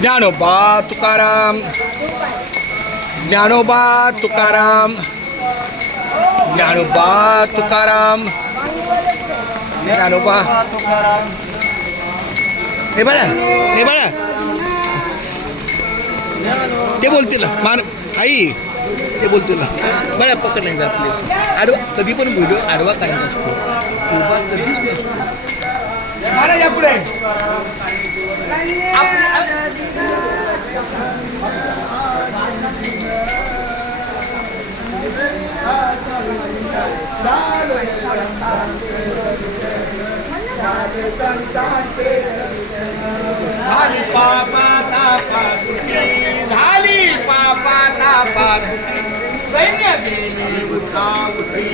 ज्ञानोबा तुकाराम, ज्ञानोबा तुकाराम, ज्ञानोबा तुकाराम, ज्ञानोबा तुकाराम. हे बाळा, हे बाळा, ते बोलतील मान आई, ते बोलतील बाळा. पकड नाही जात प्लीज. आडवा कधी पण व्हिडिओ आडवा काही नसतो, उभा कधीच नसतो. महाराज या पुढे. झाली पापा तापा दुखी, झाली पापा तापा दुखी, सैन्य गेली उठा उठी.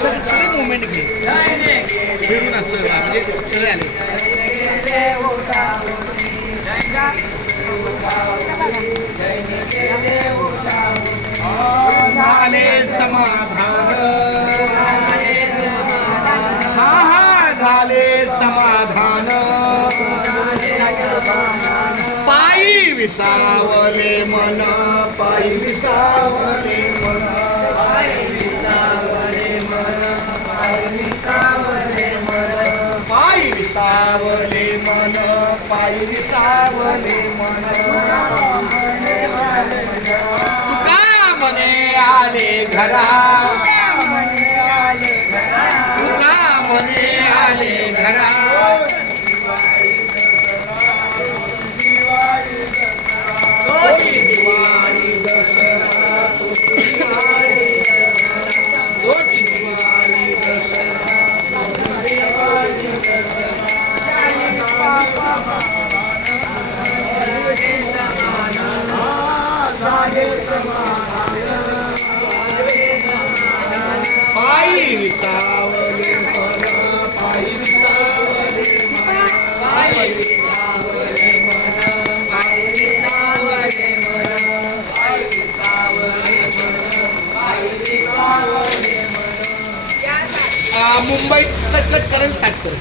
सगळे मुवमेंट घे फिरून असतं म्हणजे सगळे आले. झाले समाधान, हा हा झाले समाधान. पायी विसावले मन, पायी विसावले मन, पायी विसावले मन, पायी विसावले मन, पायी विसावले मन, पायी विसावले मन. तुका म्हणे आले घरा, तुका म्हणे आले घरा. दिवाळी दसरा, दिवाळी दसरा, दिवाळी पायी विसावले मन, पायी विसावले मन, पायी विसावले मन, पायी विसावले मन, पायी विसावले मन, पायी विसावले मन. मुंबई कट कट करेल, स्टार्ट कर.